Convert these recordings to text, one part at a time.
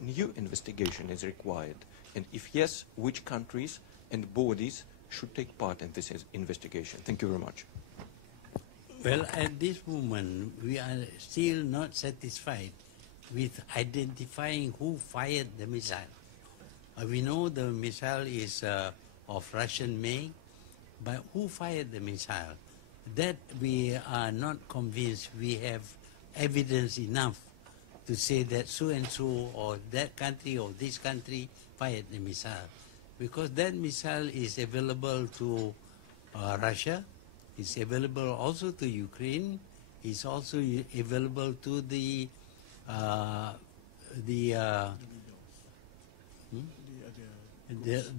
new investigation is required? And if yes, which countries and bodies should take part in this investigation? Thank you very much. Well, at this moment, we are still not satisfied with identifying who fired the missile. We know the missile is of Russian make, but who fired the missile? That we are not convinced we have evidence enough to say that so-and-so or that country or this country fired the missile. Because that missile is available to Russia, it's available also to Ukraine, it's also available to the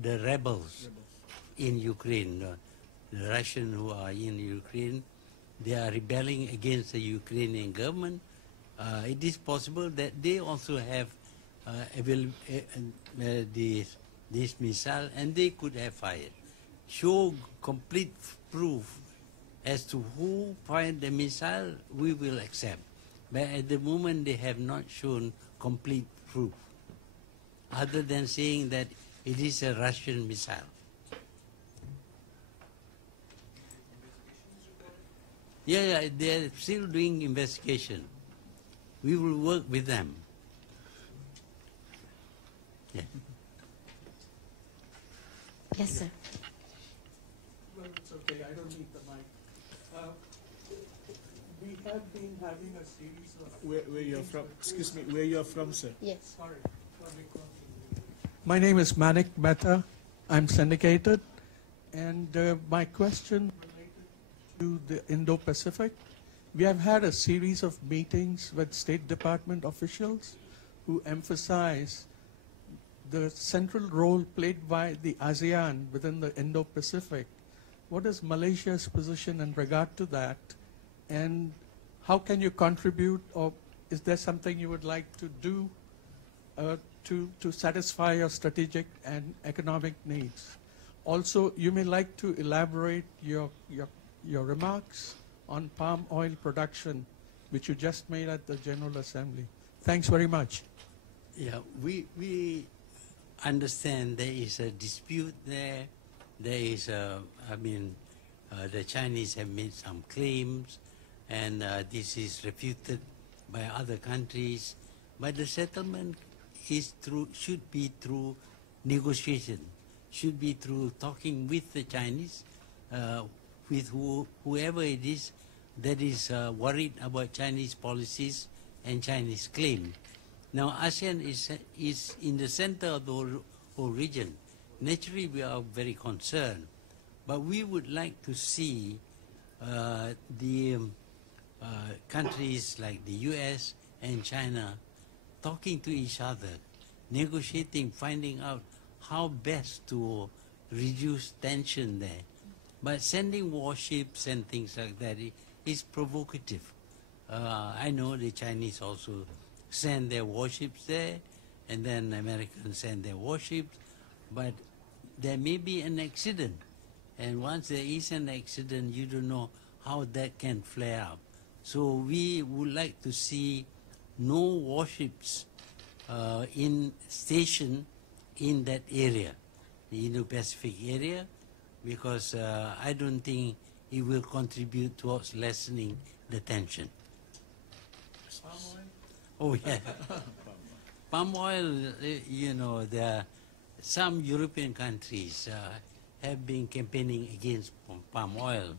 rebels in Ukraine. The Russians who are in Ukraine, they are rebelling against the Ukrainian government. It is possible that they also have this missile and they could have fired. Show complete proof as to who fired the missile, we will accept. But at the moment, they have not shown complete proof, other than saying that it is a Russian missile. Yeah, they are still doing investigation. We will work with them. Yeah. Yes, sir. Well, it's okay. I don't need the mic. We have been having a series of... Where you're from? Excuse me, where you're from, sir? Yes. Sorry. My name is Manik Mehta. I'm syndicated. And my question related to the Indo-Pacific. We have had a series of meetings with State Department officials who emphasize the central role played by the ASEAN within the Indo-Pacific. What is Malaysia's position in regard to that? And how can you contribute, or is there something you would like to do to satisfy your strategic and economic needs? Also, you may like to elaborate your remarks on palm oil production, which you just made at the General Assembly. Thanks very much. Yeah, we understand there is a dispute there. There is the Chinese have made some claims, and this is refuted by other countries. But the settlement should be through negotiation, should be through talking with the Chinese, with whoever it is that is worried about Chinese policies and Chinese claims. Now, ASEAN is in the center of the whole region. Naturally, we are very concerned, but we would like to see the countries like the US and China talking to each other, negotiating, finding out how best to reduce tension there. But sending warships and things like that is provocative. I know the Chinese also send their warships there, and then Americans send their warships, but there may be an accident. And once there is an accident, you don't know how that can flare up. So we would like to see no warships stationed in that area, the Indo-Pacific area, because I don't think it will contribute towards lessening the tension. Palm oil? Oh, yeah. Palm oil, you know, some European countries have been campaigning against palm oil.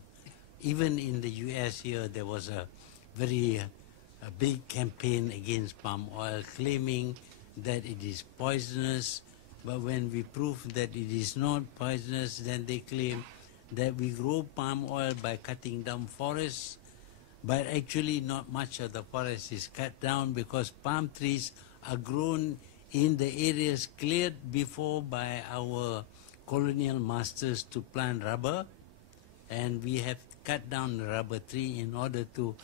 Even in the US here, there was a very big campaign against palm oil, claiming that it is poisonous. But when we prove that it is not poisonous, then they claim that we grow palm oil by cutting down forests. But actually not much of the forest is cut down, because palm trees are grown in the areas cleared before by our colonial masters to plant rubber. And we have cut down the rubber tree in order to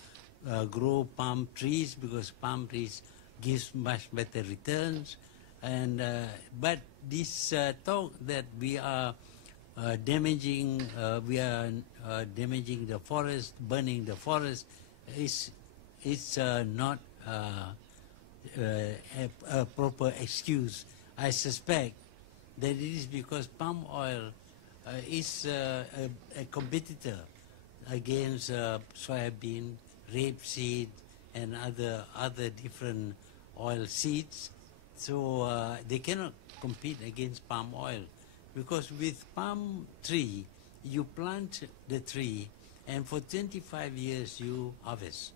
grow palm trees, because palm trees gives much better returns. And but this talk that we are damaging the forest, burning the forest, it's not a proper excuse. I suspect that it is because palm oil is a competitor against soybean, rapeseed, and other different oil seeds. So they cannot compete against palm oil, because with palm tree, you plant the tree, and for 25 years you harvest.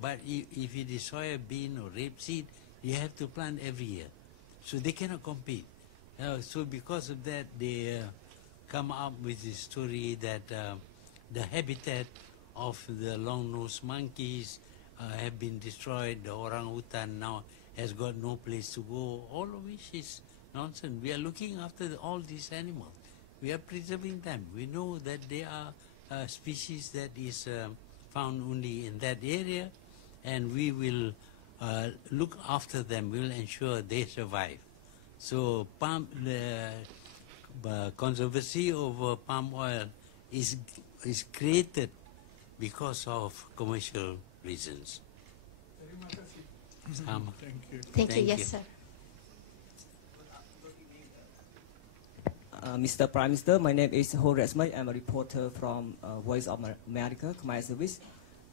But if it is soybean or rapeseed, you have to plant every year. So they cannot compete. So because of that, they come up with this story that the habitat of the long-nosed monkeys have been destroyed. The orangutan now has got no place to go, all of which is nonsense. We are looking after all these animals. We are preserving them. We know that they are a species that is found only in that area, and we will look after them. We will ensure they survive. So the controversy over palm oil is created because of commercial reasons. Thank you. Yes, sir. Mr. Prime Minister, my name is Ho Resmay. I'm a reporter from Voice of America, Khmer Service.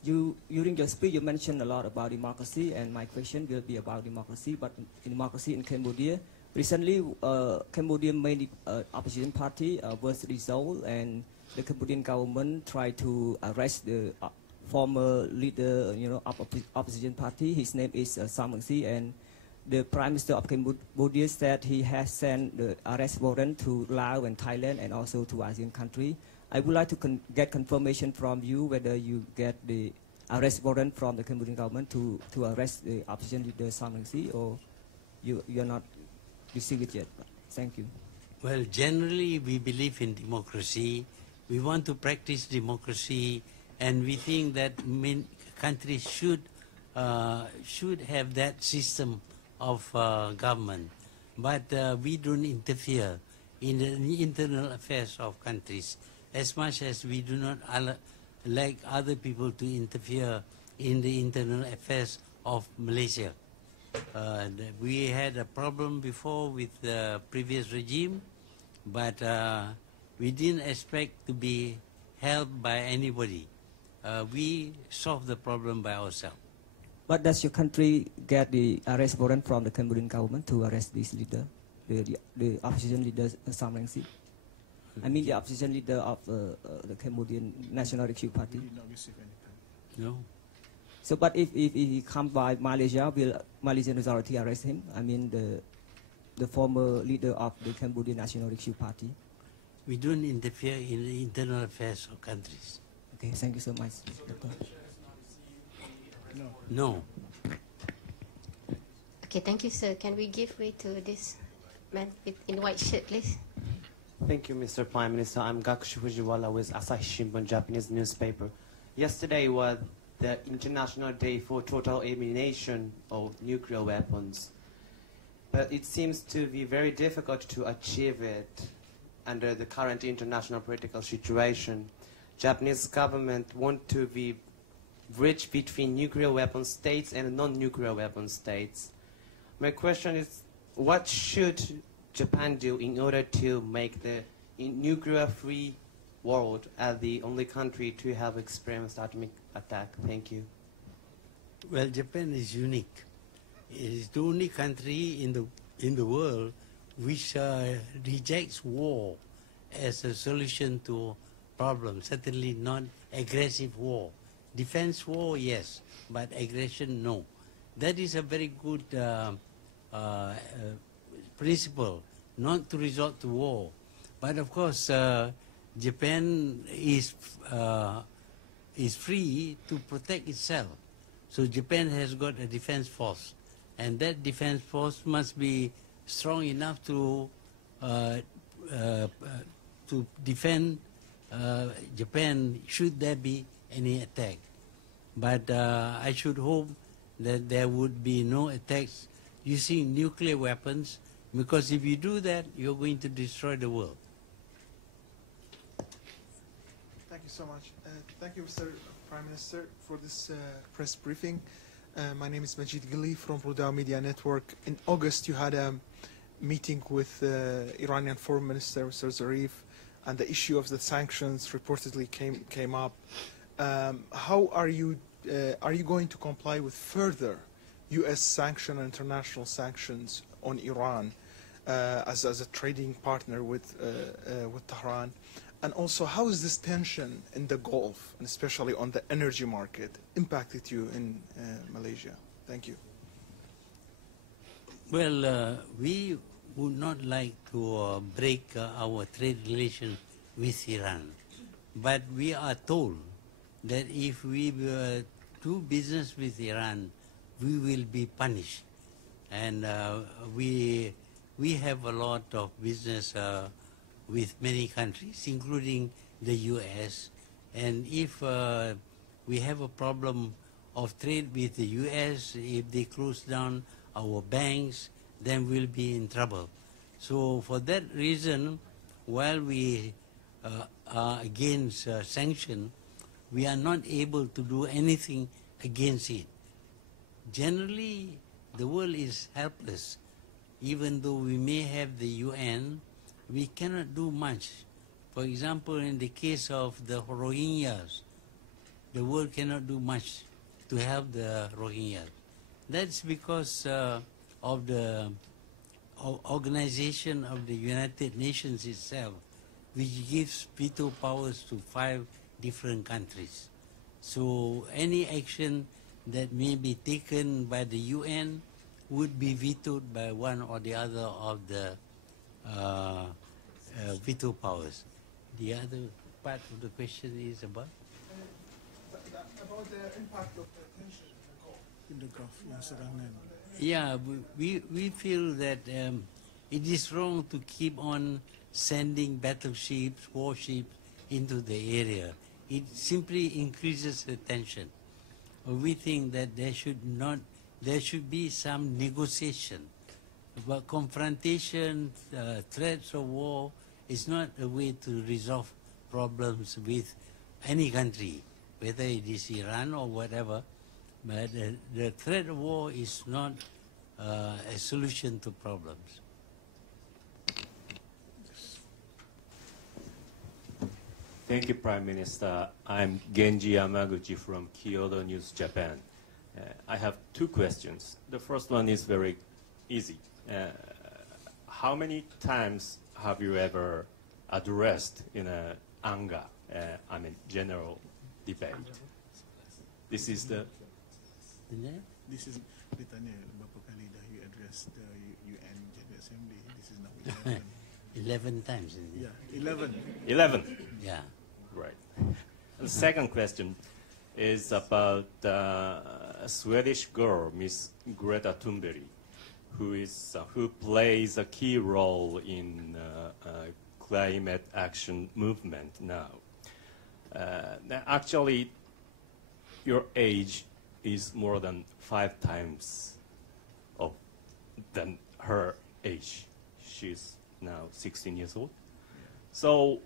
During your speech, you mentioned a lot about democracy, and my question will be about democracy, but democracy in Cambodia. Recently, Cambodian main opposition party was dissolved, and the Cambodian government tried to arrest the former leader, of opposition party. His name is Sam Rang Si, and the Prime Minister of Cambodia said he has sent the arrest warrant to Laos and Thailand and also to ASEAN country. I would like to get confirmation from you whether you get the arrest warrant from the Cambodian government to arrest the opposition leader Sam Rang Si, or you're not received it yet. Thank you. Well, generally we believe in democracy. We want to practice democracy, and we think that countries should have that system of government. But we don't interfere in the internal affairs of countries, as much as we do not like other people to interfere in the internal affairs of Malaysia. We had a problem before with the previous regime, but we didn't expect to be helped by anybody. We solved the problem by ourselves. But does your country get the arrest warrant from the Cambodian government to arrest this leader, the opposition leader Sam Rang Si? I mean the opposition leader of the Cambodian National Rescue Party. No. So, but if he comes by Malaysia, will Malaysian authority arrest him? I mean the former leader of the Cambodian National Rescue Party. We don't interfere in the internal affairs of countries. Okay, thank you so much. No. Okay, thank you, sir. Can we give way to this man in white shirt, please? Thank you, Mr. Prime Minister. I'm Gakushu Fujiwara with Asahi Shimbun, Japanese newspaper. Yesterday was the International Day for Total Elimination of Nuclear Weapons. But it seems to be very difficult to achieve it under the current international political situation. Japanese government want to be bridge between nuclear weapon states and non-nuclear weapon states. My question is, what should Japan do in order to make the nuclear-free world as the only country to have experienced atomic attack? Thank you. Well, Japan is unique. It is the only country in the world which rejects war as a solution to problems. Certainly not aggressive war. Defense war, yes, but aggression, no. That is a very good principle, not to resort to war. But of course, Japan is free to protect itself. So Japan has got a defense force, and that defense force must be strong enough to defend Japan should there be any attack. But I should hope that there would be no attacks using nuclear weapons, because if you do that, you're going to destroy the world. Thank you so much. Thank you, Mr. Prime Minister, for this press briefing. My name is Majid Ghili from Ruda Media Network. In August, you had a meeting with Iranian Foreign Minister, Mr. Zarif, and the issue of the sanctions reportedly came up. How are you going to comply with further U.S. sanction and international sanctions on Iran as a trading partner with Tehran? And also, how is this tension in the Gulf, and especially on the energy market, impacted you in Malaysia? Thank you. Well, we would not like to break our trade relations with Iran. But we are told that if we do business with Iran, we will be punished. And we have a lot of business with many countries, including the U.S. And if we have a problem of trade with the U.S., if they close down our banks, then we'll be in trouble. So for that reason, while we are against sanction, we are not able to do anything against it. Generally, the world is helpless. Even though we may have the UN, we cannot do much. For example, in the case of the Rohingyas, the world cannot do much to help the Rohingyas. That's because of the organization of the United Nations itself, which gives veto powers to 5 different countries. So any action that may be taken by the UN would be vetoed by one or the other of the veto powers. The other part of the question is about? About the impact of the tension in the Gulf. Yeah, we feel that it is wrong to keep on sending battleships, warships into the area. It simply increases the tension. We think that there should be some negotiation. But confrontation, threats of war is not a way to resolve problems with any country, whether it is Iran or whatever. But the threat of war is not a solution to problems. Thank you, Prime Minister. I'm Genji Yamaguchi from Kyodo News, Japan. I have 2 questions. The first one is very easy. How many times have you ever addressed in anger, general debate? This is the... This is ditanya berapa kali dah you address the UN General Assembly. This is now 11 times. Yeah, 11. 11. Yeah. Right. And the second question is about a Swedish girl, Miss Greta Thunberg, who plays a key role in climate action movement now. Actually, your age is more than 5 times than her age. She's now 16 years old. So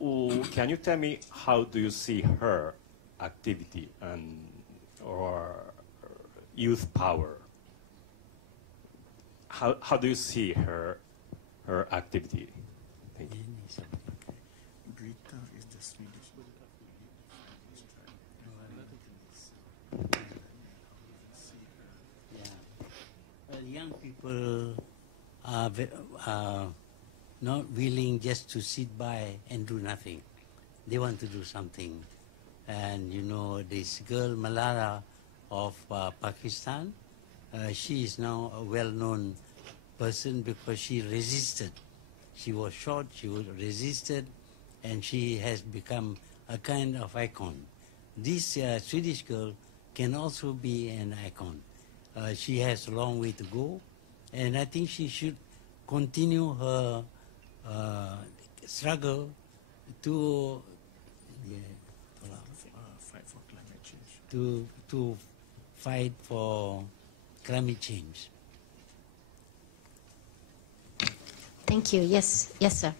can you tell me how do you see her activity or youth power? How do you see her activity? Thank you. Berita is the Swedish. Young people are not willing just to sit by and do nothing. They want to do something. And you know, this girl Malala of Pakistan, she is now a well-known person because she resisted. She was shot, she resisted, and she has become a kind of icon. This Swedish girl can also be an icon. She has a long way to go, and I think she should continue her struggle to Fight for climate change. To fight for climate change. Thank you. Yes, sir.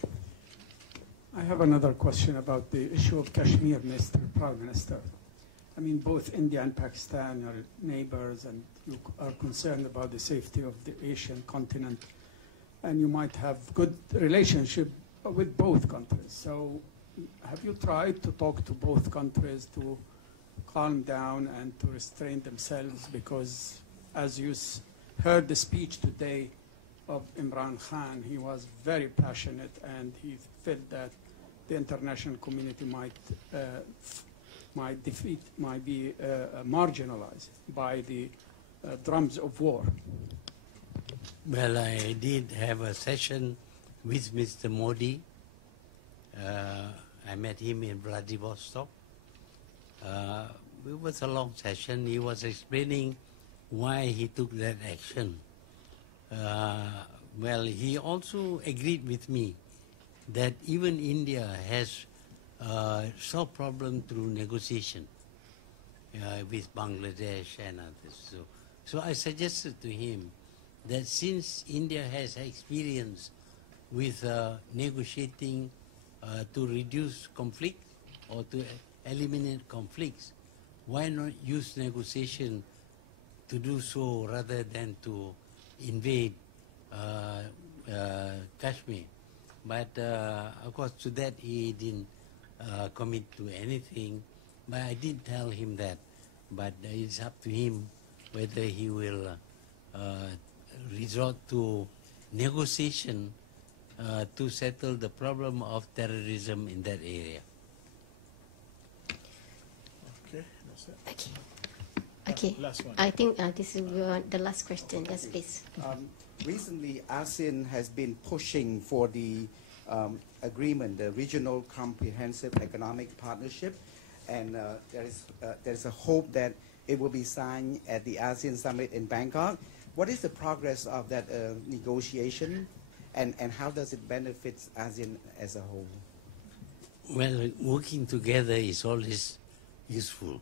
I have another question about the issue of Kashmir, Mr. Prime Minister. I mean, both India and Pakistan are neighbors, and you are concerned about the safety of the Asian continent, and you might have good relationship with both countries. So have you tried to talk to both countries to calm down and to restrain themselves? Because as you heard the speech today of Imran Khan, he was very passionate, and he felt that the international community might be marginalized by the drums of war. Well, I did have a session with Mr. Modi. I met him in Vladivostok. It was a long session. He was explaining why he took that action. Well, he also agreed with me that even India has solved problem through negotiation with Bangladesh and others. So I suggested to him that since India has experience with negotiating to reduce conflict or to eliminate conflicts, why not use negotiation to do so rather than to invade Kashmir? But of course, to that he didn't commit to anything. But I did tell him that. But it's up to him whether he will resort to negotiation to settle the problem of terrorism in that area. Okay, that's it. Okay. Okay. Last one. I think this is the last question. Yes, please. Recently, ASEAN has been pushing for the agreement, the Regional Comprehensive Economic Partnership, and there's a hope that it will be signed at the ASEAN Summit in Bangkok. What is the progress of that negotiation, and how does it benefit ASEAN as a whole? Well, working together is always useful.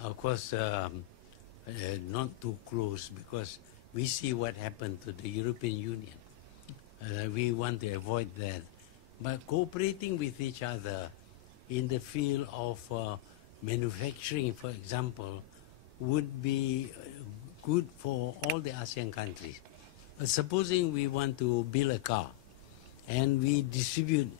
Of course, not too close, because we see what happened to the European Union. We want to avoid that. But cooperating with each other in the field of manufacturing, for example, would be good for all the ASEAN countries. Supposing we want to build a car and we distribute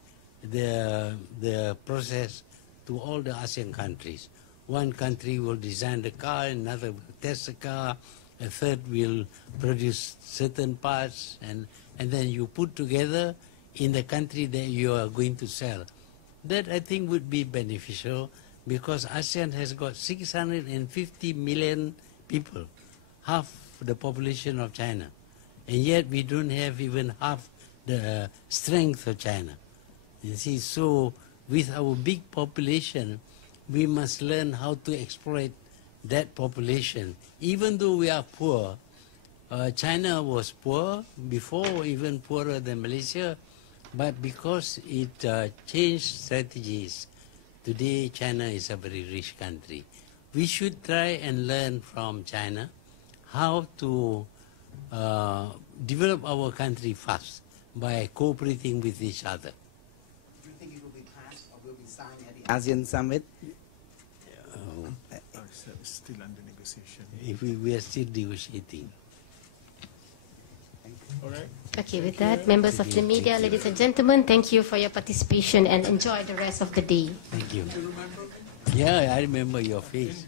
the process to all the ASEAN countries. One country will design the car, another will test the car, a third will produce certain parts, and then you put together in the country that you are going to sell. That I think would be beneficial, because ASEAN has got 650 million people, half the population of China, and yet we don't have even half the strength of China. You see, so with our big population, we must learn how to exploit that population. Even though we are poor, China was poor before, even poorer than Malaysia, but because it changed strategies, today China is a very rich country. We should try and learn from China how to develop our country fast by cooperating with each other. Do you think it will be passed or will be signed at the ASEAN Summit? It's still under negotiation. If we are still negotiating. All right. Okay, with that, members of the media, ladies and gentlemen, thank you for your participation and enjoy the rest of the day. Thank you. Yeah, I remember your face.